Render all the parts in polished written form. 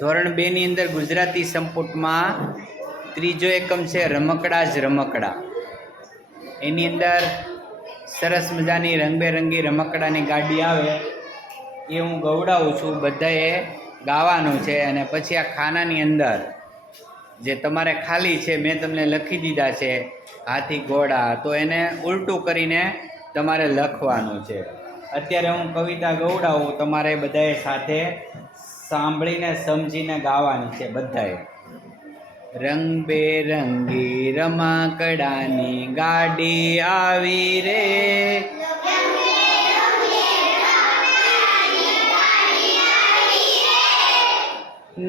ધોરણ 2 ની અંદર ગુજરાતી સંપુટમાં ત્રીજો એકમ છે રમકડા જ રમકડા। એની અંદર સરસ મજાની રંગબેરંગી રમકડાની ગાડી આવે એ હું ગવડાવું છું, બધાએ ગાવાનું છે। અને પછી આ ખાનાની અંદર જે તમારે ખાલી છે મેં તમને લખી દીધા છે હાથી ઘોડા, તો એને ઉલટું કરીને તમારે લખવાનું છે। અત્યારે હું કવિતા ગવડાવું, તમારે બધાએ સાથે સાંભળીને સમજીને ગાવાની છે બધાએ। રંગબેરંગી રમકડાની ગાડી આવી રે,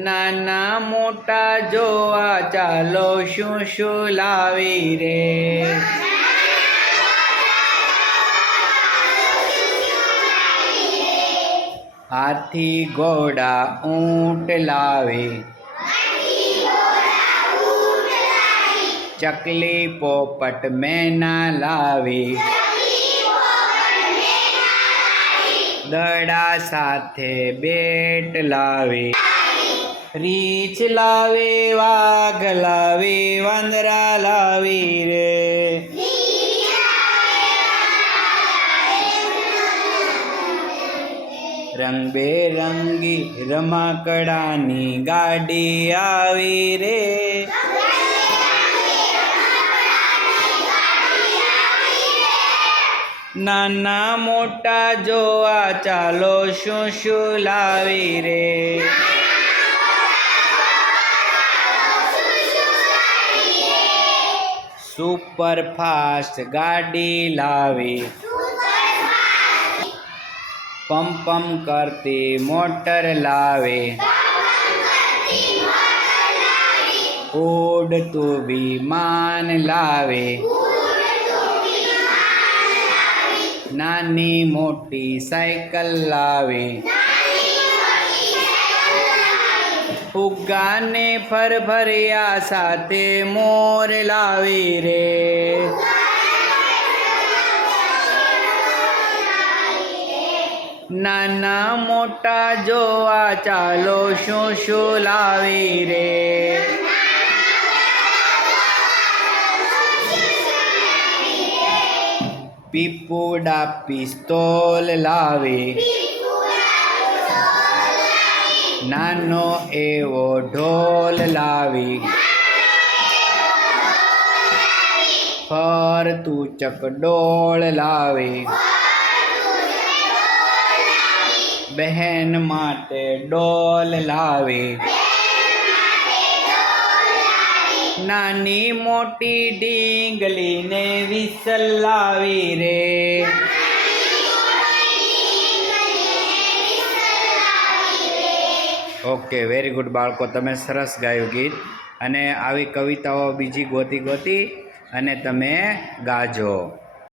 નાના મોટા જોવા ચાલો શું શું લાવી રે। હાથી ઘોડા ઊંટ લાવે, ચકલી પોપટ મેના લાવે, દડા સાથે બેટ લાવે, રીંછ લાવે, વાઘ લાવે, વાંદરા લાવી રે। રંગબેરંગી રમકડાની ગાડી આવી રે, નાના મોટા જોવા ચાલો શું શું લાવી રે। સુપર ફાસ્ટ ગાડી લાવી, પમ પમ કરતી મોટર લાવે, ઉડતું વિમાન લાવે, નાની મોટી સાયકલ લાવે, ફુગ્ગાને ફરફરિયા સાથે મોર લાવી રે। નાના મોટા જોવા ચાલો શું શું લાવી રે। પીપુડા પિસ્તોલ લાવે, નાનો એવો ઢોલ લાવી, ફરતું ચકડોળ લાવે, બહેન માટે ડોલ લાવે, નાની મોટી ઢીંગલીને વિસલ લાવી રે। ઓકે, વેરી ગુડ બાળકો, તમે સરસ ગાયું ગીત। અને આવી કવિતાઓ બીજી ગોતી અને તમે ગાજો।